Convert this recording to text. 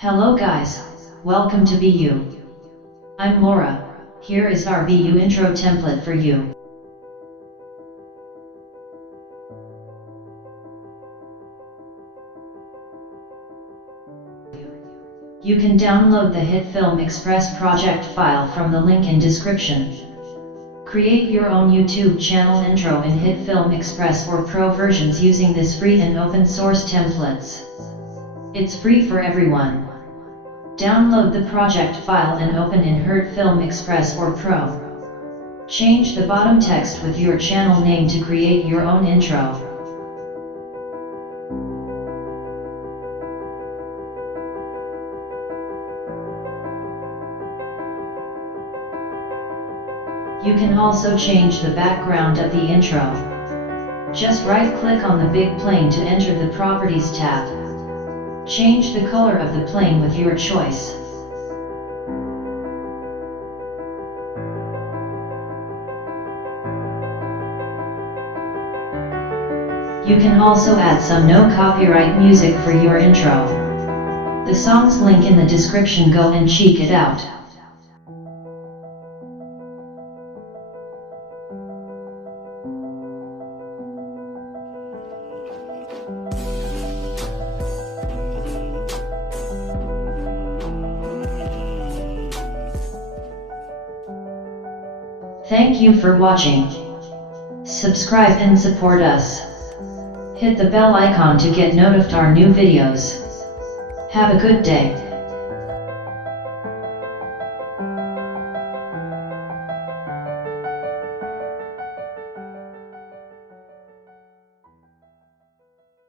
Hello guys, welcome to BU. I'm Laura. Here is our BU intro template for you. You can download the HITFILMEXPRESS project file from the link in description. Create your own YouTube channel intro in HITFILMEXPRESS or Pro versions using this free and open source templates. It's free for everyone. Download the project file and open in HITFILMEXPRESS or Pro. Change the bottom text with your channel name to create your own intro. You can also change the background of the intro. Just right-click on the big plane to enter the Properties tab. Change the color of the plane with your choice. You can also add some no copyright music for your intro. The song's link in the description, go and check it out. Thank you for watching. Subscribe and support us. Hit the bell icon to get notified our new videos. Have a good day.